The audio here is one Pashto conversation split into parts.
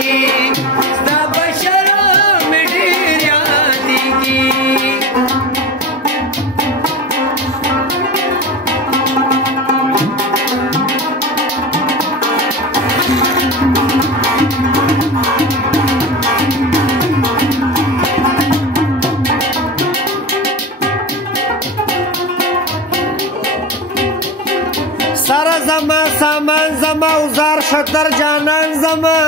یادیږي ستا بشر مې ډېر یادیږي سر زما سامان زما اوزار شتر جانان زما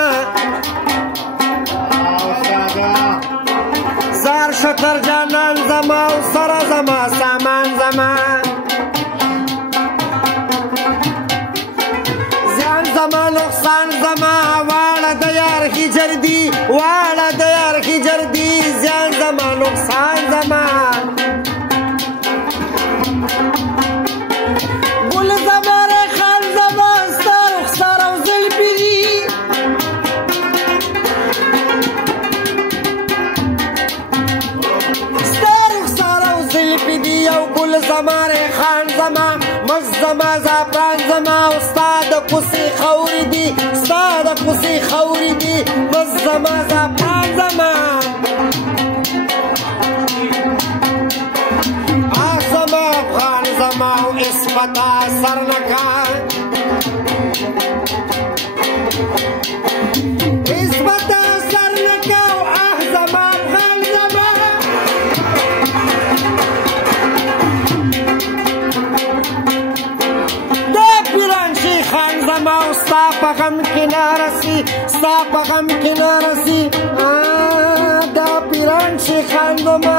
زار شتر جانان زما او سر زما سامان زما زیان زما نقصان زما واړه د یار هجر دی واړه د یار هجر دی زیان زما نقصان زما زماره خان زما مز زما زعفران زما استاد کوسي خوري دي استاد کوسي خوري دي مز زما زعفران زما زما افغان زما او اسمتا سرنکا اسمتا سرنکا او زما افغان زما زما او ستا په غم کې نارسي ستا په غم کې نارسي دا پیران شیخان زما